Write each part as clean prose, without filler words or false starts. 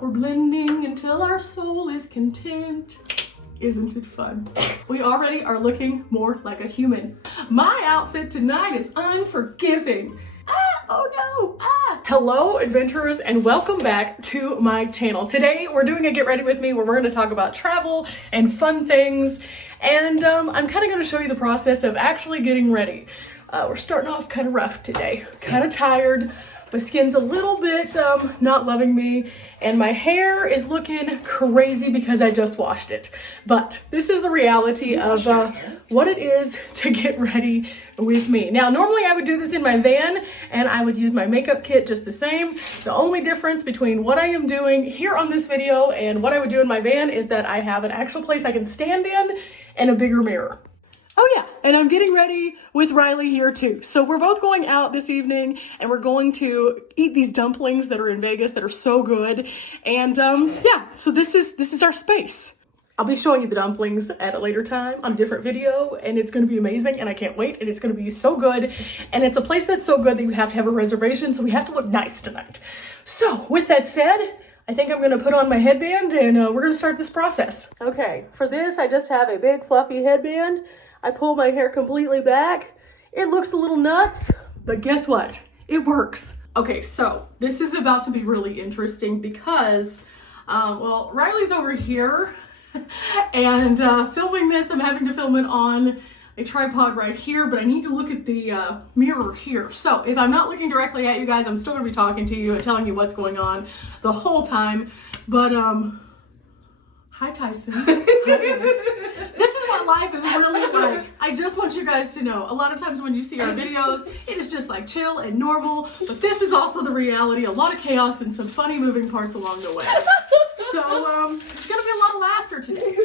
We're blending until our soul is content. Isn't it fun? We already are looking more like a human. My outfit tonight is unforgiving. Oh no, Hello adventurers and welcome back to my channel. Today we're doing a get ready with me where we're gonna talk about travel and fun things. And I'm kind of gonna show you the process of actually getting ready. We're starting off kind of rough today, kind of tired. My skin's a little bit not loving me, and my hair is looking crazy because I just washed it. But this is the reality of what it is to get ready with me. Now, normally I would do this in my van, and I would use my makeup kit just the same. The only difference between what I am doing here on this video and what I would do in my van is that I have an actual place I can stand in and a bigger mirror. Oh yeah, and I'm getting ready with Riley here too. So we're both going out this evening and we're going to eat these dumplings that are in Vegas that are so good. And yeah, so this is our space. I'll be showing you the dumplings at a later time on a different video, and it's gonna be amazing and I can't wait, and it's gonna be so good. And it's a place that's so good that you have to have a reservation, so we have to look nice tonight. So with that said, I think I'm gonna put on my headband and we're gonna start this process. Okay, for this I just have a big fluffy headband. I pull my hair completely back. It looks a little nuts, but guess what? It works. Okay, so this is about to be really interesting because, well, Riley's over here and filming this, I'm having to film it on a tripod right here, but I need to look at the mirror here. So if I'm not looking directly at you guys, I'm still gonna be talking to you and telling you what's going on the whole time. But, hi Tyson. Hi, this is what life is really like. I just want you guys to know, a lot of times when you see our videos, it is just like chill and normal, but this is also the reality, a lot of chaos and some funny moving parts along the way. So it's gonna be a lot of laughter today.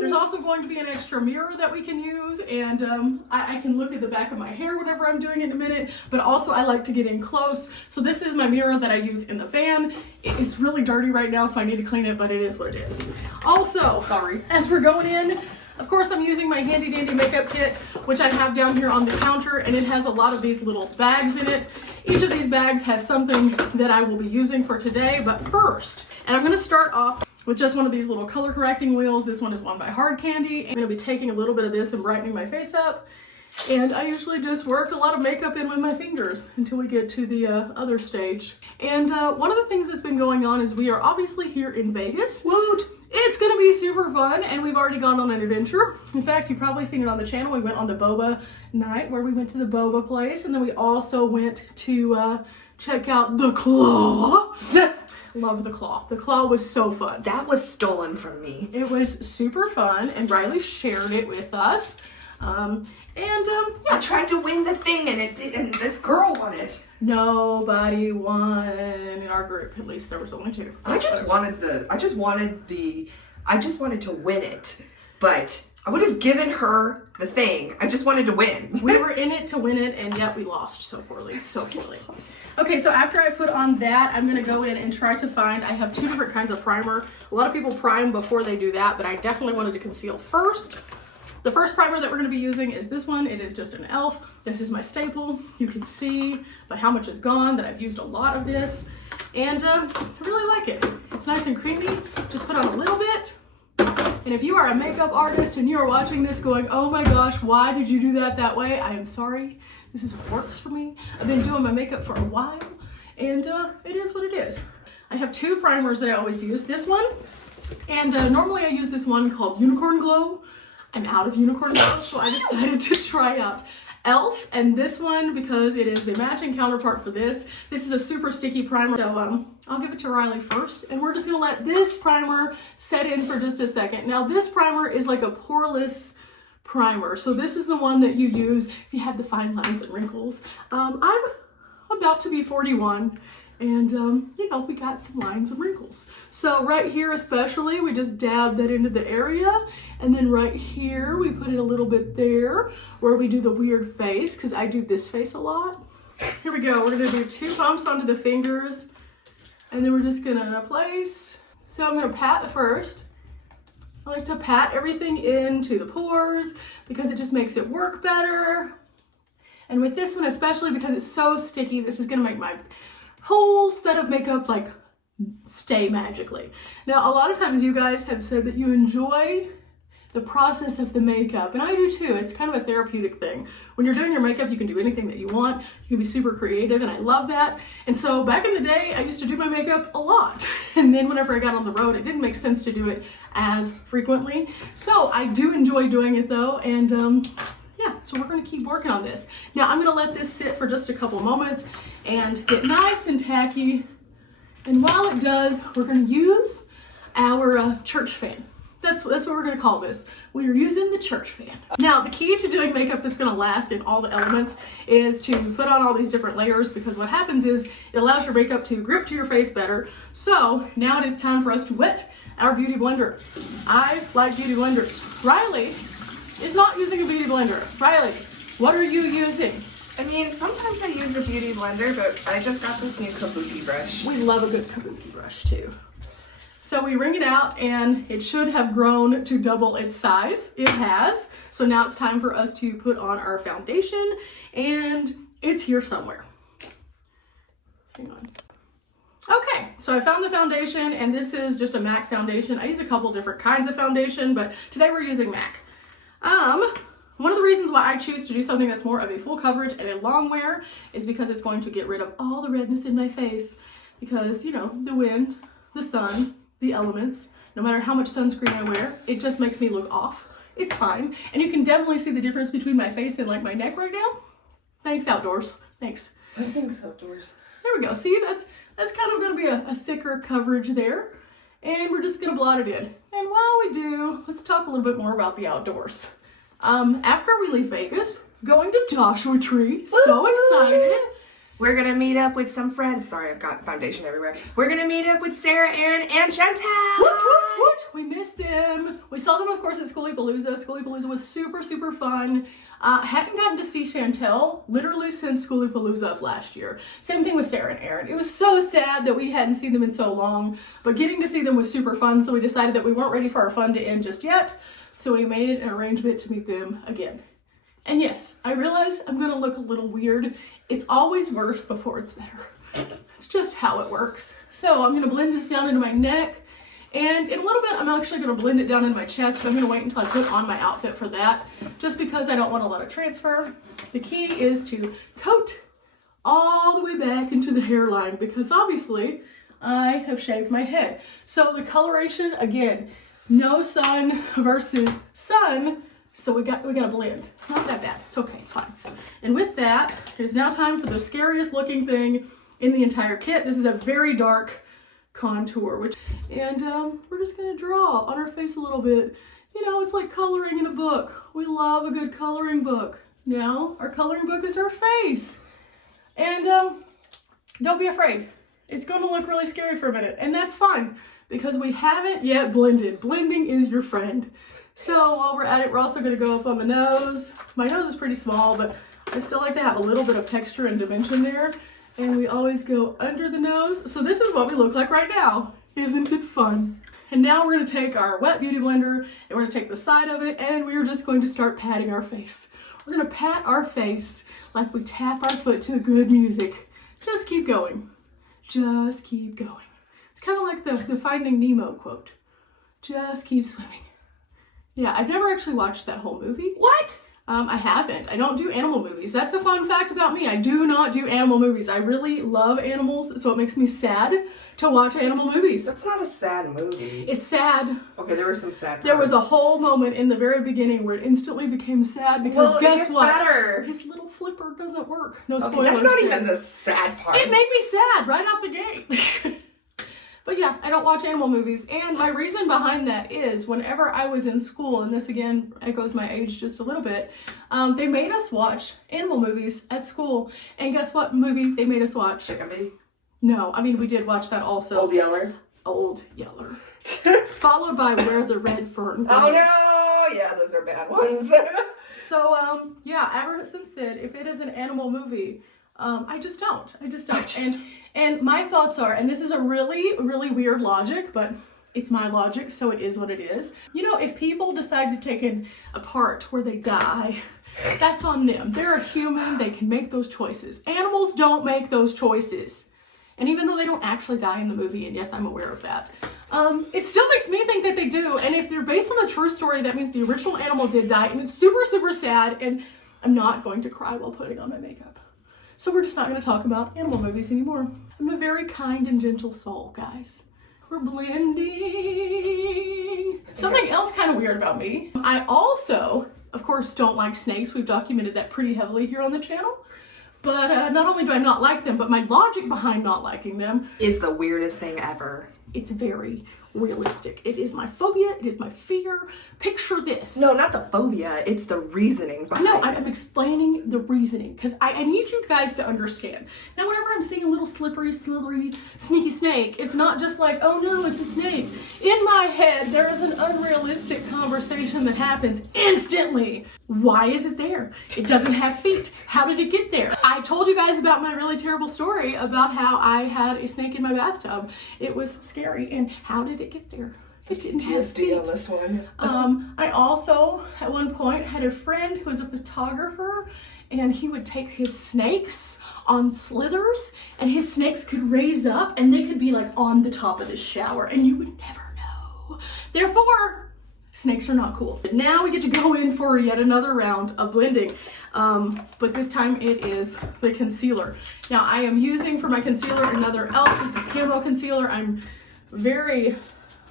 There's also going to be an extra mirror that we can use, and I can look at the back of my hair whenever I'm doing it in a minute, but also I like to get in close. So this is my mirror that I use in the van. It's really dirty right now, so I need to clean it, but it is what it is. Also, sorry, as we're going in, of course I'm using my handy dandy makeup kit, which I have down here on the counter, and it has a lot of these little bags in it. Each of these bags has something that I will be using for today, but first, and I'm gonna start off with just one of these little color correcting wheels. This one is one by Hard Candy. I'm gonna be taking a little bit of this and brightening my face up. And I usually just work a lot of makeup in with my fingers until we get to the other stage. And one of the things that's been going on is we are obviously here in Vegas. Woot! It's gonna be super fun, and we've already gone on an adventure. In fact, you've probably seen it on the channel. We went on the boba night where we went to the boba place, and then we also went to check out the Claw. Love the Claw. The Claw was so fun. That was stolen from me. It was super fun, and Riley shared it with us. Yeah. I tried to win the thing and it did, and this girl won it. Nobody won in our group. At least there was only two. I just wanted to win it, but I would have given her the thing. I just wanted to win. We were in it to win it, and yet we lost so poorly, so poorly. Okay, so after I put on that, I'm gonna go in and try to find, I have two different kinds of primer. A lot of people prime before they do that, but I definitely wanted to conceal first. The first primer that we're gonna be using is this one. It is just an e.l.f. This is my staple. You can see by how much is gone that I've used a lot of this. And I really like it. It's nice and creamy. Just put on a little bit. And if you are a makeup artist and you are watching this going, oh my gosh, why did you do that way? I am sorry. This is what works for me. I've been doing my makeup for a while, and it is what it is. I have two primers that I always use. This one, and normally I use this one called Unicorn Glow. I'm out of Unicorn Glow, so I decided to try out e.l.f. and this one because it is the matching counterpart for this. This is a super sticky primer, so I'll give it to Riley first, and we're just gonna let this primer set in for just a second. Now this primer is like a poreless primer, so this is the one that you use if you have the fine lines and wrinkles. I'm about to be 41, and you know, we got some lines and wrinkles. So right here especially, we just dab that into the area, and then right here we put it a little bit there where we do the weird face, because I do this face a lot. Here we go. We're gonna do 2 bumps onto the fingers, and then we're just gonna place. So I'm gonna pat first. I like to pat everything into the pores because it just makes it work better. And with this one especially, because it's so sticky, this is gonna make my whole set of makeup like stay magically. Now, a lot of times you guys have said that you enjoy the process of the makeup, and I do too. It's kind of a therapeutic thing. When you're doing your makeup, you can do anything that you want. You can be super creative, and I love that. And so back in the day, I used to do my makeup a lot. And then whenever I got on the road, it didn't make sense to do it as frequently. So I do enjoy doing it though, and yeah, so we're gonna keep working on this. Now I'm gonna let this sit for just a couple moments and get nice and tacky. And while it does, we're gonna use our church fan. That's what we're gonna call this. We are using the church fan. Now, the key to doing makeup that's gonna last in all the elements is to put on all these different layers, because what happens is it allows your makeup to grip to your face better. So now it is time for us to wet our beauty blender. I like beauty blenders. Riley is not using a beauty blender. Riley, what are you using? I mean, sometimes I use a beauty blender, but I just got this new kabuki brush. We love a good kabuki brush too. So we wring it out, and it should have grown to double its size. It has. So now it's time for us to put on our foundation, and it's here somewhere. Hang on. Okay, so I found the foundation, and this is just a MAC foundation. I use a couple different kinds of foundation, but today we're using MAC. One of the reasons why I choose to do something that's more of a full coverage and a long wear is because it's going to get rid of all the redness in my face, because, you know, the wind, the sun, the elements, no matter how much sunscreen I wear, it just makes me look off. It's fine. And you can definitely see the difference between my face and like my neck right now. Thanks, outdoors. Thanks. Thanks, outdoors. There we go. See, that's kind of going to be a thicker coverage there. And we're just going to blot it in. And while we do, let's talk a little bit more about the outdoors. After we leave Vegas, going to Joshua Tree. So excited. We're gonna meet up with some friends. Sorry, I've got foundation everywhere. We're gonna meet up with Sarah, Aaron, and Chantal. Woot, woot, woot. We missed them. We saw them, of course, at Schoolypalooza. Schoolypalooza was super, super fun. Hadn't gotten to see Chantel literally since Schoolypalooza of last year. Same thing with Sarah and Aaron. It was so sad that we hadn't seen them in so long, but getting to see them was super fun, so we decided that we weren't ready for our fun to end just yet, so we made an arrangement to meet them again. And yes, I realize I'm gonna look a little weird. It's always worse before it's better. It's just how it works. So I'm gonna blend this down into my neck, and in a little bit I'm actually gonna blend it down in my chest, but I'm gonna wait until I put on my outfit for that, just because I don't want a lot of transfer. The key is to coat all the way back into the hairline, because obviously I have shaved my head. So the coloration, again, no sun versus sun, so we gotta blend. It's not that bad. It's okay. It's fine. And with that, it is now time for the scariest looking thing in the entire kit. This is a very dark contour, and we're just gonna draw on our face a little bit. You know, it's like coloring in a book. We love a good coloring book. Now our coloring book is our face, and don't be afraid. It's gonna look really scary for a minute, and that's fine, because we haven't yet blended. Blending is your friend. So while we're at it, we're also gonna go up on the nose. My nose is pretty small, but I still like to have a little bit of texture and dimension there. And we always go under the nose. So this is what we look like right now. Isn't it fun? And now we're gonna take our wet beauty blender, and we're gonna take the side of it, and we are just going to start patting our face. We're gonna pat our face like we tap our foot to good music. Just keep going. Just keep going. It's kind of like the Finding Nemo quote. Just keep swimming. Yeah, I've never actually watched that whole movie. What? I haven't. I don't do animal movies. That's a fun fact about me. I do not do animal movies. I really love animals, so it makes me sad to watch animal movies. That's not a sad movie. It's sad. Okay, there were some sad parts. There was a whole moment in the very beginning where it instantly became sad because well, guess what? Better. His little flipper doesn't work. No Okay, spoilers. that's not even the sad part. It made me sad right out the gate. But yeah, I don't watch animal movies, and my reason behind that is whenever I was in school, and this again echoes my age just a little bit, they made us watch animal movies at school, and guess what movie they made us watch? Chicken Bee? No, I mean, we did watch that also. Old Yeller? Old Yeller. Followed by Where the Red Fern Grows. Oh no! Yeah, those are bad ones. So, yeah, ever since then, if it is an animal movie, I just don't. And my thoughts are, and this is a really, really weird logic, but it's my logic, so it is what it is. You know, if people decide to take it apart where they die, that's on them. They're a human. They can make those choices. Animals don't make those choices. And even though they don't actually die in the movie, and yes, I'm aware of that, it still makes me think that they do. And if they're based on a true story, that means the original animal did die, and it's super, super sad, and I'm not going to cry while putting on my makeup. So we're just not going to talk about animal movies anymore. I'm a very kind and gentle soul, guys. We're blending. Something else kind of weird about me. I also, of course, don't like snakes. We've documented that pretty heavily here on the channel. But not only do I not like them, but my logic behind not liking them is the weirdest thing ever. It's very realistic. It is my phobia. It is my fear. Picture this. No, not the phobia. It's the reasoning behind it. No, I'm explaining the reasoning because I need you guys to understand. Now, whenever I'm seeing a little slippery, slithery, sneaky snake, it's not just like, oh no, it's a snake. In my head, there is an unrealistic conversation that happens instantly. Why is it there? It doesn't have feet. How did it get there? I told you guys about my really terrible story about how I had a snake in my bathtub. It was scary. And how did it get there? It didn't have feet. On this one. I also, at one point, had a friend who was a photographer, and he would take his snakes on slithers, and his snakes could raise up, and they could be like on the top of the shower, and you would never know. Therefore, snakes are not cool. Now we get to go in for yet another round of blending, but this time it is the concealer. Now I am using for my concealer another e.l.f. This is camo concealer. I'm very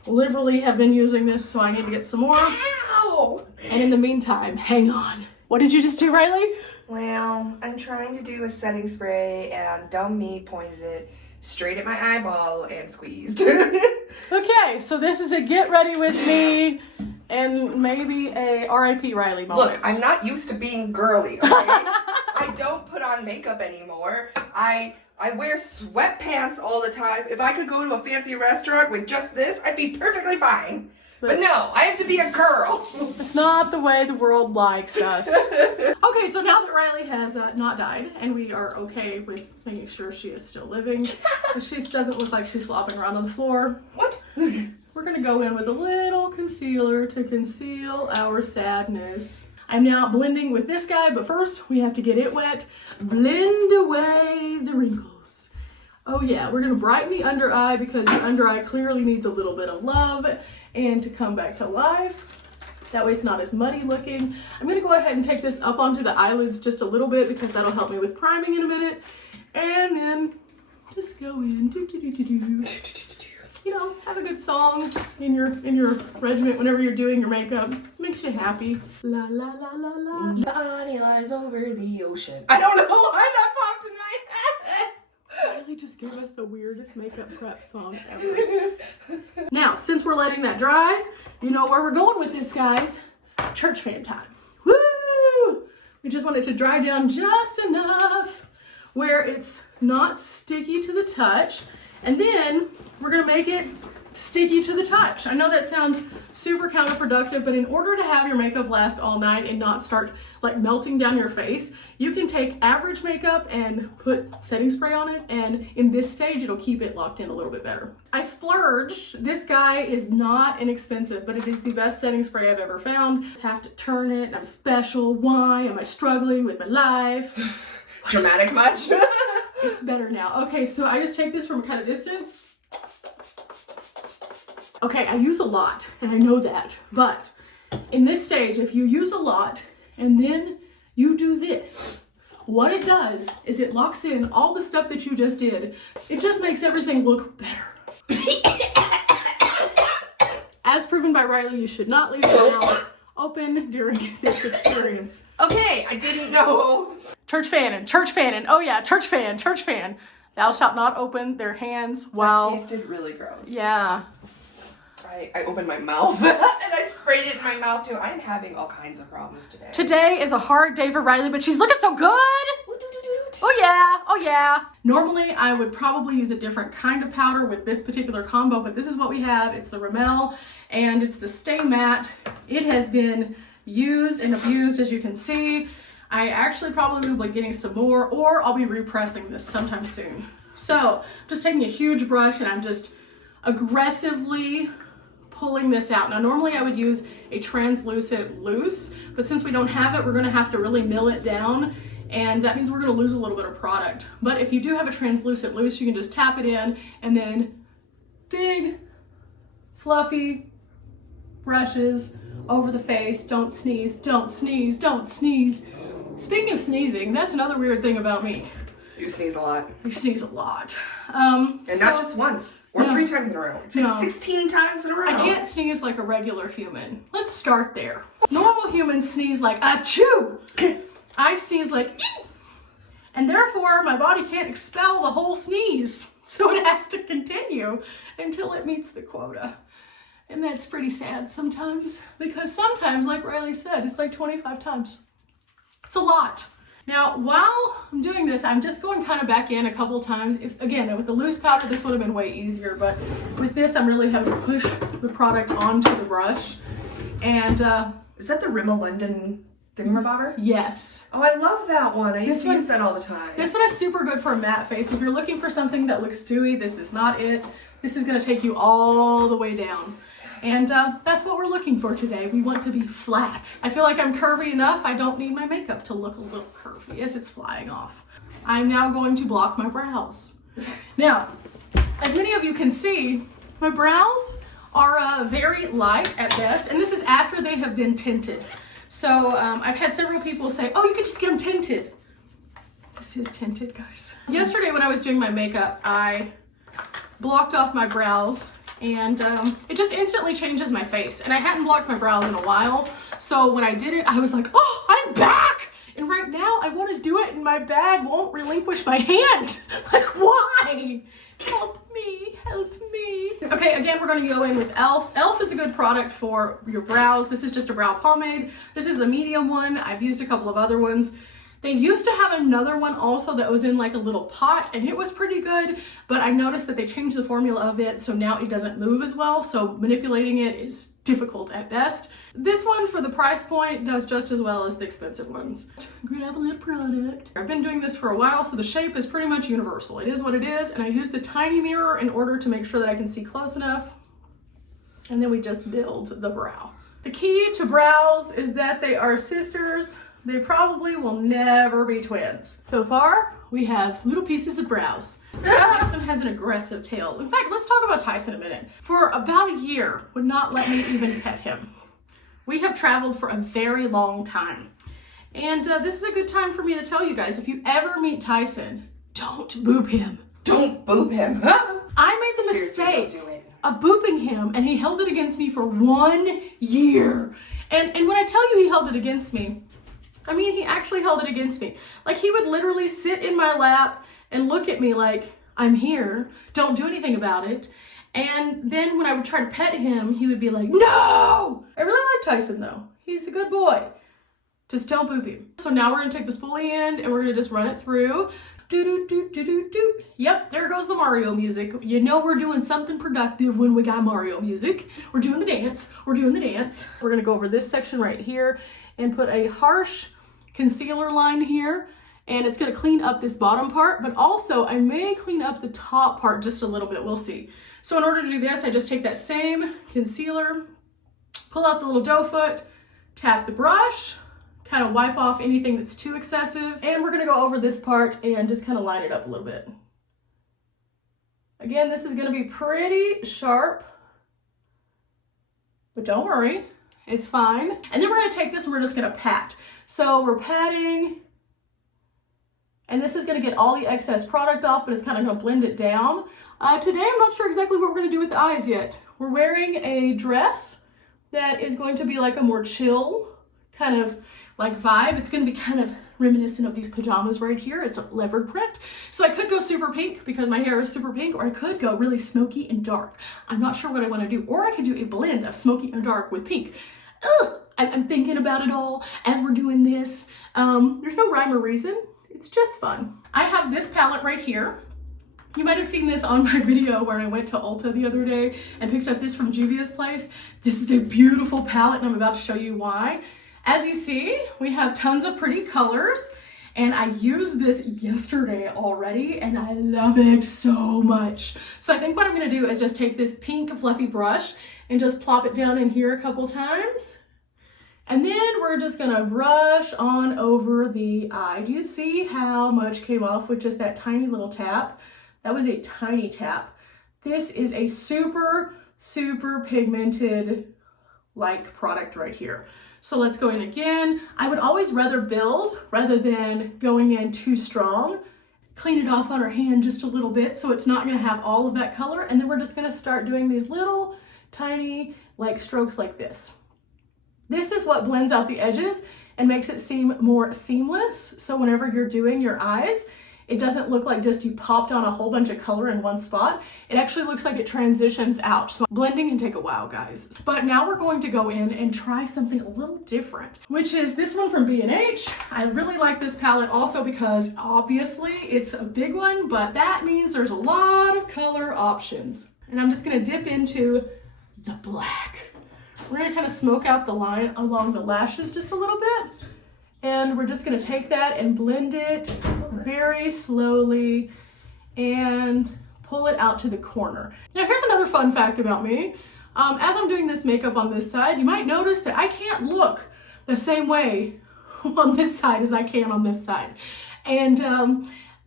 liberally have been using this, so I need to get some more. Ow! And in the meantime, hang on. What did you just do, Riley? Well, I'm trying to do a setting spray, and dumb me pointed it straight at my eyeball and squeezed. Okay, so this is a get ready with me and maybe a R.I.P. Riley moment. Look, I'm not used to being girly, okay? I don't put on makeup anymore. I wear sweatpants all the time. If I could go to a fancy restaurant with just this, I'd be perfectly fine. But no, I have to be a girl. It's not the way the world likes us. Okay, so now that Riley has not died, and we are okay with making sure she is still living, she doesn't look like she's flopping around on the floor. What? We're gonna go in with a little concealer to conceal our sadness. I'm now blending with this guy, but first we have to get it wet. Blend away the wrinkles. Oh yeah, we're gonna brighten the under eye because the under eye clearly needs a little bit of love and to come back to life. That way it's not as muddy looking. I'm gonna go ahead and take this up onto the eyelids just a little bit because that'll help me with priming in a minute. And then just go in, do. You know, have a good song in your regiment whenever you're doing your makeup. Makes you happy. La la la la la. Body lies over the ocean. I don't know why that popped in my head. Riley just gave us the weirdest makeup prep song ever. Now, since we're letting that dry, you know where we're going with this, guys. Church fan time. Woo! We just want it to dry down just enough where it's not sticky to the touch. And then we're gonna make it sticky to the touch. I know that sounds super counterproductive, but in order to have your makeup last all night and not start like melting down your face, you can take average makeup and put setting spray on it, and in this stage, it'll keep it locked in a little bit better. I splurged. This guy is not inexpensive, but it is the best setting spray I've ever found. I have to turn it, and I'm special. Why am I struggling with my life? Dramatic much? It's better now. Okay, so I just take this from a kind of distance. Okay, I use a lot, and I know that, but in this stage, if you use a lot and then you do this, what it does is it locks in all the stuff that you just did. It just makes everything look better. As proven by Riley, you should not leave your mouth open during this experience. Okay, I didn't know. Church fanning, oh yeah, church fan. Thou shalt not open their hands while... That tasted really gross. Yeah. I opened my mouth and I sprayed it in my mouth too. I'm having all kinds of problems today. Today is a hard day for Riley, but she's looking so good. Oh yeah. Normally I would probably use a different kind of powder with this particular combo, but this is what we have. It's the Rimmel and it's the Stay Matte. It has been used and abused, as you can see. I actually probably will be getting some more, or I'll be repressing this sometime soon. So just taking a huge brush and I'm just aggressively pulling this out. Now normally I would use a translucent loose, but since we don't have it, we're gonna have to really mill it down and that means we're gonna lose a little bit of product. But if you do have a translucent loose, you can just tap it in, and then big, fluffy brushes over the face. Don't sneeze, don't sneeze, don't sneeze. Speaking of sneezing, that's another weird thing about me. You sneeze a lot. I sneeze a lot. And not just once or 3 times in a row. It's like 16 times in a row. I can't sneeze like a regular human. Let's start there. Normal humans sneeze like achoo. I sneeze like eek. And therefore my body can't expel the whole sneeze. So it has to continue until it meets the quota. And that's pretty sad sometimes, because sometimes, like Riley said, it's like 25 times. It's a lot. Now, while I'm doing this, I'm just going kind of back in a couple times. Again, with the loose powder, this would have been way easier, but with this, I'm really having to push the product onto the brush. And is that the Rimmel London thingamabobber? Yes. Oh, I love that one. I used to use that all the time. This one is super good for a matte face. If you're looking for something that looks dewy, this is not it. This is going to take you all the way down. And that's what we're looking for today. We want to be flat. I feel like I'm curvy enough. I don't need my makeup to look a little curvy as it's flying off. I'm now going to block my brows. Now, as many of you can see, my brows are very light at best, and this is after they have been tinted. So I've had several people say, oh, you could just get them tinted. This is tinted, guys. Yesterday when I was doing my makeup, I blocked off my brows, and it just instantly changes my face. And I hadn't blocked my brows in a while, so when I did it, I was like, oh, I'm back! And right now, I want to do it, and my bag won't relinquish my hand. Like, why? Help me, help me. Okay, again, we're going to go in with e.l.f. e.l.f. is a good product for your brows. This is just a brow pomade. This is the medium one. I've used a couple of other ones. They used to have another one also that was in like a little pot, and it was pretty good, but I noticed that they changed the formula of it, so now it doesn't move as well, so manipulating it is difficult at best. This one, for the price point, does just as well as the expensive ones. Grab a little product. I've been doing this for a while, so the shape is pretty much universal. It is what it is, and I use the tiny mirror in order to make sure that I can see close enough, and then we just build the brow. The key to brows is that they are sisters. They probably will never be twins. So far, we have little pieces of brows. Tyson has an aggressive tail. In fact, let's talk about Tyson a minute. For about a year, would not let me even pet him. We have traveled for a very long time. And this is a good time for me to tell you guys, if you ever meet Tyson, don't boop him. Don't boop him. I made the mistake of booping him, and he held it against me for 1 year. And when I tell you he held it against me, I mean, he actually held it against me. Like, he would literally sit in my lap and look at me like, I'm here, don't do anything about it. And then when I would try to pet him, he would be like, no! I really like Tyson though. He's a good boy. Just don't boop him. So now we're gonna take the spoolie end and we're gonna just run it through. Do do do do do do. Yep, there goes the Mario music. You know we're doing something productive when we got Mario music. We're doing the dance, we're doing the dance. We're gonna go over this section right here and put a harsh concealer line here, and it's going to clean up this bottom part, but also I may clean up the top part just a little bit. We'll see. So in order to do this, I just take that same concealer, pull out the little doe foot, tap the brush, kind of wipe off anything that's too excessive, and we're going to go over this part and just kind of line it up a little bit. Again, this is going to be pretty sharp, but don't worry, it's fine. And then we're going to take this and we're just going to pat. So we're patting, and this is going to get all the excess product off, but it's kind of going to blend it down. Today, I'm not sure exactly what we're going to do with the eyes yet. We're wearing a dress that is going to be like a more chill kind of like vibe. It's going to be kind of reminiscent of these pajamas right here. It's a leopard print. So I could go super pink because my hair is super pink, or I could go really smoky and dark. I'm not sure what I want to do. Or I could do a blend of smoky and dark with pink. Ugh! I'm thinking about it all as we're doing this. There's no rhyme or reason. It's just fun. I have this palette right here. You might have seen this on my video where I went to Ulta the other day and picked up this from Juvia's Place. This is a beautiful palette, and I'm about to show you why. As you see, we have tons of pretty colors, and I used this yesterday already, and I love it so much. So I think what I'm gonna do is just take this pink fluffy brush and just plop it down in here a couple times. And then we're just gonna brush on over the eye. Do you see how much came off with just that tiny little tap? That was a tiny tap. This is a super, super pigmented like product right here. So let's go in again. I would always rather build rather than going in too strong. Clean it off on our hand just a little bit so it's not gonna have all of that color. And then we're just gonna start doing these little tiny like strokes like this. This is what blends out the edges and makes it seem more seamless. So whenever you're doing your eyes, it doesn't look like just you popped on a whole bunch of color in one spot. It actually looks like it transitions out. So blending can take a while, guys. But now we're going to go in and try something a little different, which is this one from B&H. I really like this palette also because obviously it's a big one, but that means there's a lot of color options. And I'm just gonna dip into the black. We're gonna kind of smoke out the line along the lashes just a little bit. And we're just gonna take that and blend it very slowly and pull it out to the corner. Now here's another fun fact about me. As I'm doing this makeup on this side, you might notice that I can't look the same way on this side as I can on this side. And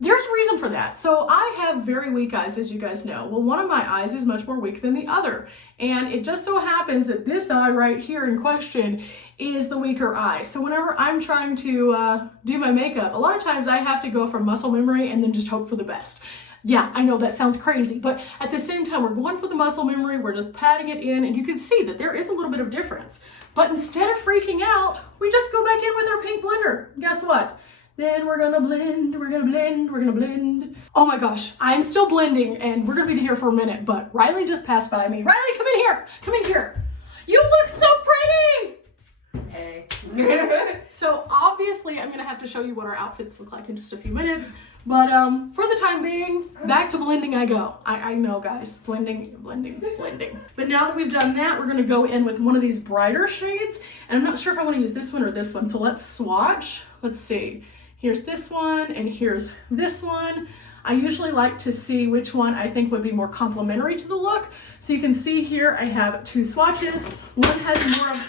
there's a reason for that. So I have very weak eyes, as you guys know. Well, one of my eyes is much more weak than the other. And it just so happens that this eye right here in question is the weaker eye. So whenever I'm trying to do my makeup, a lot of times I have to go from muscle memory and then just hope for the best. Yeah, I know that sounds crazy, but at the same time, we're going for the muscle memory, we're just patting it in, and you can see that there is a little bit of difference. But instead of freaking out, we just go back in with our pink blender. Guess what? Then we're gonna blend, we're gonna blend, we're gonna blend. Oh my gosh, I'm still blending and we're gonna be here for a minute, but Riley just passed by me. Riley, come in here, come in here. You look so pretty. Hey. So obviously I'm gonna have to show you what our outfits look like in just a few minutes, but for the time being, back to blending I go. I know guys, blending, blending, blending. But now that we've done that, we're gonna go in with one of these brighter shades, and I'm not sure if I wanna use this one or this one, so let's swatch. Let's see. Here's this one and here's this one. I usually like to see which one I think would be more complementary to the look. So you can see here I have two swatches. One has more of,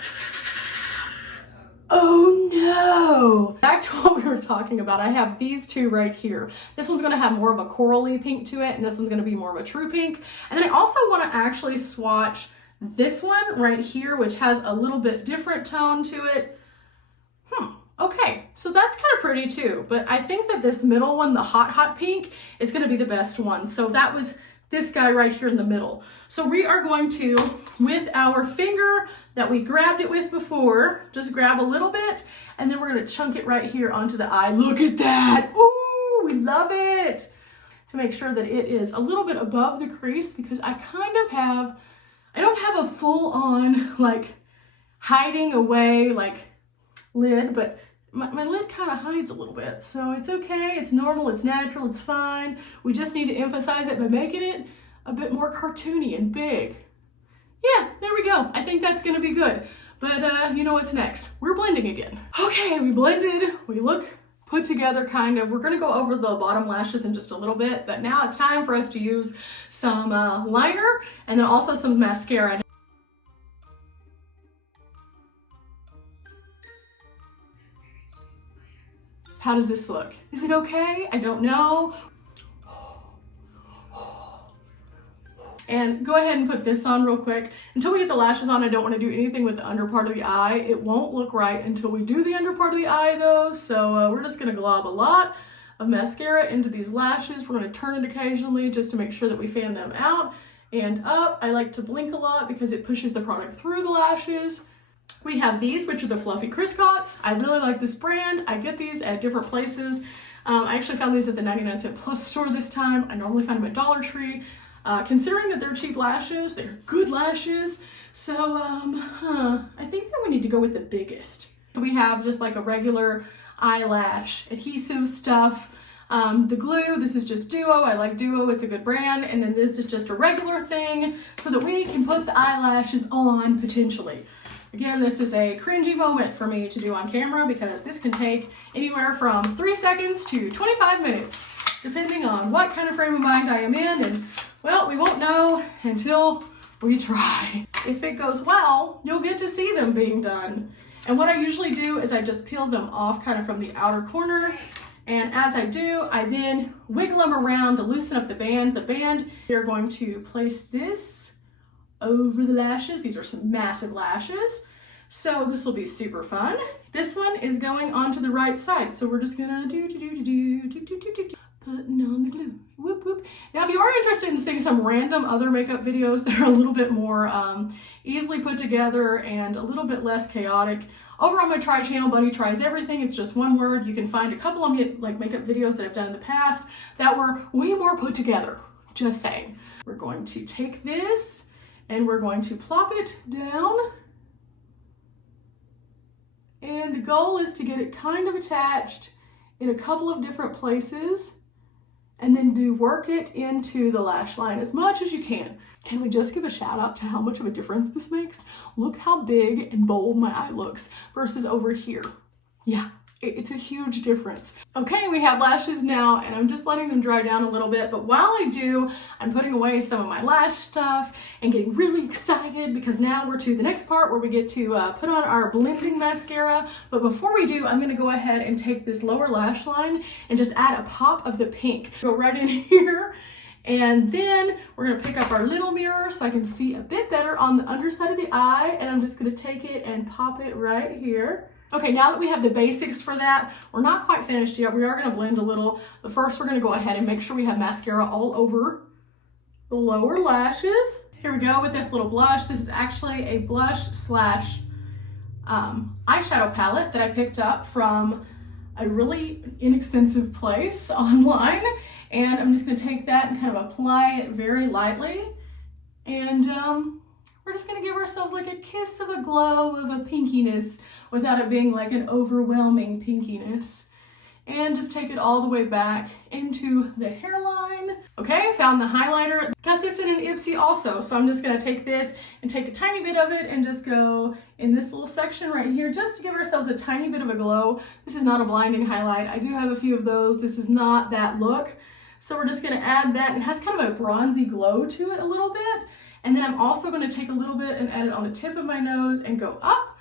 oh no! Back to what we were talking about, I have these two right here. This one's gonna have more of a corally pink to it and this one's gonna be more of a true pink. And then I also wanna actually swatch this one right here, which has a little bit different tone to it. Okay, so that's kind of pretty too, but I think that this middle one, the hot pink, is gonna be the best one. So that was this guy right here in the middle. So we are going to, with our finger that we grabbed it with before, just grab a little bit, and then we're gonna chunk it right here onto the eye. Look at that, ooh, we love it. To make sure that it is a little bit above the crease because I kind of have, I don't have a full on like hiding away like lid, but my lid kind of hides a little bit, so it's okay, it's normal, it's natural, it's fine. We just need to emphasize it by making it a bit more cartoony and big. Yeah, there we go. I think that's gonna be good. But you know what's next? We're blending again. Okay, we blended, we look put together kind of. We're gonna go over the bottom lashes in just a little bit, but now it's time for us to use some liner and then also some mascara. How does this look? Is it okay? I don't know. And go ahead and put this on real quick. Until we get the lashes on, I don't want to do anything with the under part of the eye. It won't look right until we do the under part of the eye though. So we're just gonna glob a lot of mascara into these lashes. We're gonna turn it occasionally just to make sure that we fan them out and up. I like to blink a lot because it pushes the product through the lashes. We have these, which are the Fluffy Crisscots. I really like this brand. I get these at different places. I actually found these at the 99-cent plus store this time. I normally find them at Dollar Tree. Considering that they're cheap lashes, they're good lashes. So, I think that we need to go with the biggest. So we have just like a regular eyelash adhesive stuff. The glue, this is just Duo. I like Duo, it's a good brand. And then this is just a regular thing so that we can put the eyelashes on potentially. Again, this is a cringy moment for me to do on camera because this can take anywhere from 3 seconds to 25 minutes, depending on what kind of frame of mind I am in. And well, we won't know until We try. If it goes well, you'll get to see them being done. And what I usually do is I just peel them off kind of from the outer corner. And as I do, I then wiggle them around to loosen up the band. The band, you're going to place this over the lashes. These are some massive lashes. So this will be super fun. This one is going onto the right side. So we're just gonna putting on the glue. Whoop, whoop. Now, if you are interested in seeing some random other makeup videos that are a little bit more easily put together and a little bit less chaotic, over on my Try channel, Bunny Tries Everything, it's just one word. You can find a couple of like makeup videos that I've done in the past that were way more put together. Just saying. We're going to take this and we're going to plop it down. And the goal is to get it kind of attached in a couple of different places and then work it into the lash line as much as you can. Can we just give a shout out to how much of a difference this makes? Look how big and bold my eye looks versus over here. Yeah, it's a huge difference. Okay, we have lashes now and I'm just letting them dry down a little bit, but while I do, I'm putting away some of my lash stuff and getting really excited because now we're to the next part where we get to put on our blending mascara. But before we do, I'm gonna go ahead and take this lower lash line and just add a pop of the pink. Go right in here. And then we're gonna pick up our little mirror so I can see a bit better on the underside of the eye, and I'm just gonna take it and pop it right here. Okay, now that we have the basics for that, we're not quite finished yet. We are gonna blend a little, but first we're gonna go ahead and make sure we have mascara all over the lower lashes. Here we go with this little blush. This is actually a blush slash eyeshadow palette that I picked up from a really inexpensive place online. And I'm just gonna take that and kind of apply it very lightly. And we're just gonna give ourselves like a kiss of a glow of a pinkiness without it being like an overwhelming pinkiness. And just take it all the way back into the hairline. Okay, found the highlighter. Got this in an Ipsy also, so I'm just gonna take this and take a tiny bit of it and just go in this little section right here just to give ourselves a tiny bit of a glow. This is not a blinding highlight. I do have a few of those. This is not that look. So we're just gonna add that. It has kind of a bronzy glow to it a little bit. And then I'm also gonna take a little bit and add it on the tip of my nose and go up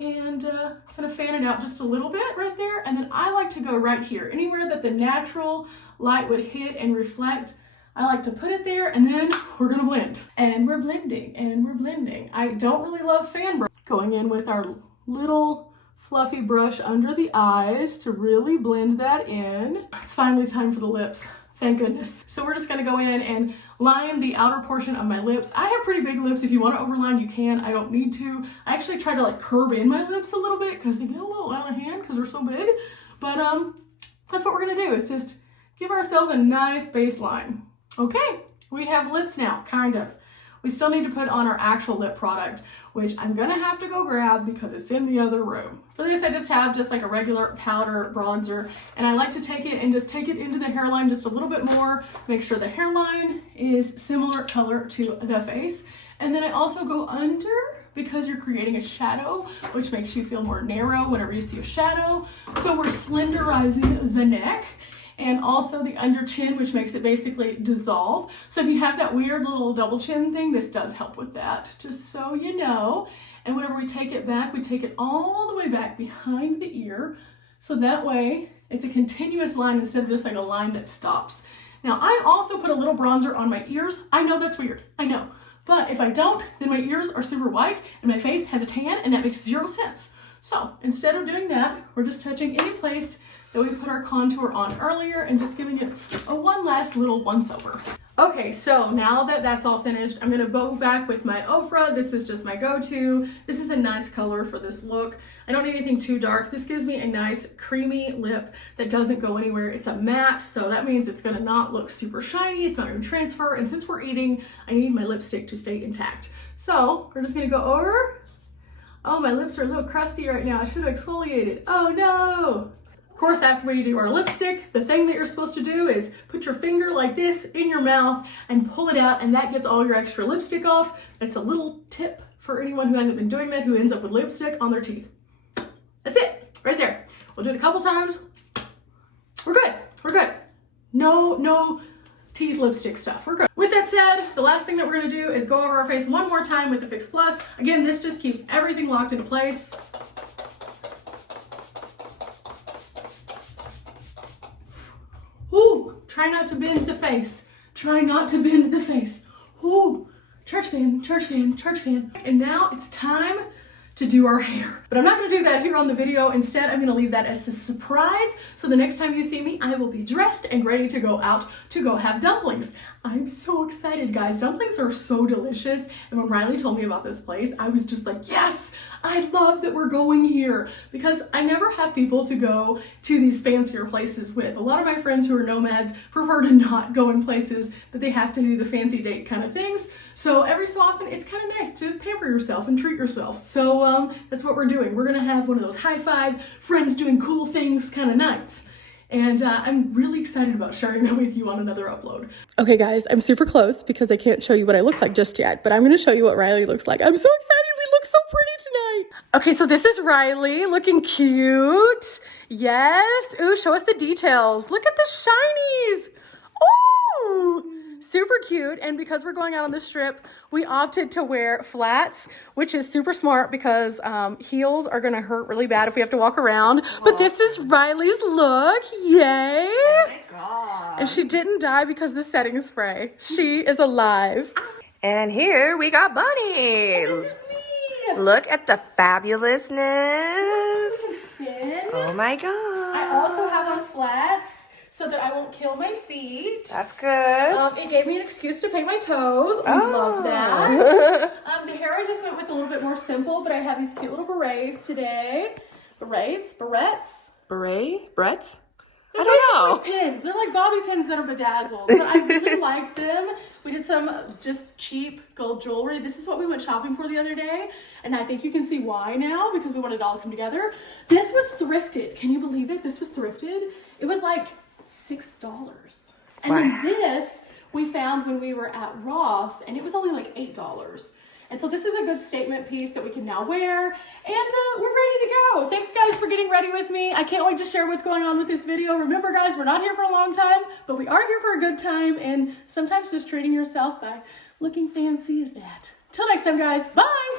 and kind of fan it out just a little bit right there. And then I like to go right here. Anywhere that the natural light would hit and reflect, I like to put it there, and then we're gonna blend. And we're blending, and we're blending. I don't really love fan brush. Going in with our little fluffy brush under the eyes to really blend that in. It's finally time for the lips. Thank goodness. So we're just gonna go in and line the outer portion of my lips. I have pretty big lips. If you want to overline, you can. I don't need to. I actually try to like curb in my lips a little bit because they get a little out of hand because they're so big. But that's what we're gonna do, is just give ourselves a nice baseline. Okay, we have lips now, kind of. We still need to put on our actual lip product, which I'm gonna have to go grab because it's in the other room. For this, I just have just like a regular powder bronzer, and I like to take it and just take it into the hairline just a little bit more, make sure the hairline is similar color to the face. And then I also go under because you're creating a shadow, which makes you feel more narrow whenever you see a shadow. So we're slenderizing the neck. And also the under chin, which makes it basically dissolve. So if you have that weird little double chin thing, this does help with that, just so you know. And whenever we take it back, we take it all the way back behind the ear. So that way it's a continuous line instead of just like a line that stops. Now I also put a little bronzer on my ears. I know that's weird, I know. But if I don't, then my ears are super white and my face has a tan, and that makes 0 sense. So instead of doing that, we're just touching any place that we put our contour on earlier and just giving it a one last little once over. Okay, so now that that's all finished, I'm gonna go back with my Ofra. This is just my go-to. This is a nice color for this look. I don't need anything too dark. This gives me a nice creamy lip that doesn't go anywhere. It's a matte, so that means it's gonna not look super shiny. It's not gonna transfer, and since we're eating, I need my lipstick to stay intact. So we're just gonna go over. Oh, my lips are a little crusty right now. I should have exfoliated. Oh no! Of course, after we do our lipstick, the thing that you're supposed to do is put your finger like this in your mouth and pull it out, and that gets all your extra lipstick off. That's a little tip for anyone who hasn't been doing that, who ends up with lipstick on their teeth. That's it, right there. We'll do it a couple times. We're good, we're good. No teeth, lipstick stuff. We're good. With that said, the last thing that we're gonna do is go over our face one more time with the Fix Plus. Again, this just keeps everything locked into place. Ooh, try not to bend the face. Try not to bend the face. Ooh, church fan, church fan, church fan. And now it's time to do our hair. But I'm not gonna do that here on the video. Instead, I'm gonna leave that as a surprise. So the next time you see me, I will be dressed and ready to go out to go have dumplings. I'm so excited, guys. Dumplings are so delicious. And when Riley told me about this place, I was just like, yes, I love that we're going here, because I never have people to go to these fancier places with. A lot of my friends who are nomads prefer to not go in places that they have to do the fancy date kind of things. So every so often, it's kind of nice to pamper yourself and treat yourself. So that's what we're doing. We're gonna have one of those high five, friends doing cool things kind of nights. And I'm really excited about sharing that with you on another upload. Okay guys, I'm super close because I can't show you what I look like just yet, but I'm gonna show you what Riley looks like. I'm so excited, we look so pretty tonight. Okay, so this is Riley looking cute. Yes, ooh, show us the details. Look at the shinies. Ooh, super cute. And because we're going out on this trip, we opted to wear flats, which is super smart because heels are gonna hurt really bad if we have to walk around. But this is Riley's look, yay. Oh my God. And she didn't die because the setting spray. She is alive. And here we got Bunny. This is me. Look at the fabulousness. Spin. Oh my God. I also have on flats so that I won't kill my feet. That's good. It gave me an excuse to paint my toes. I Oh. love that. The hair I just went with a little bit more simple, but I have these cute little berets today. Berets? Barrettes? I They're don't know. basically pins. They're like bobby pins that are bedazzled. But I really like them. We did some just cheap gold jewelry. This is what we went shopping for the other day. And I think you can see why now, because we wanted it all to come together. This was thrifted. Can you believe it? This was thrifted. It was like $6. And then this we found when we were at Ross, and it was only like $8. And so this is a good statement piece that we can now wear, and we're ready to go. Thanks guys for getting ready with me. I can't wait to share what's going on with this video. Remember guys, we're not here for a long time, but we are here for a good time, and sometimes just treating yourself by looking fancy is that. Till next time guys, bye.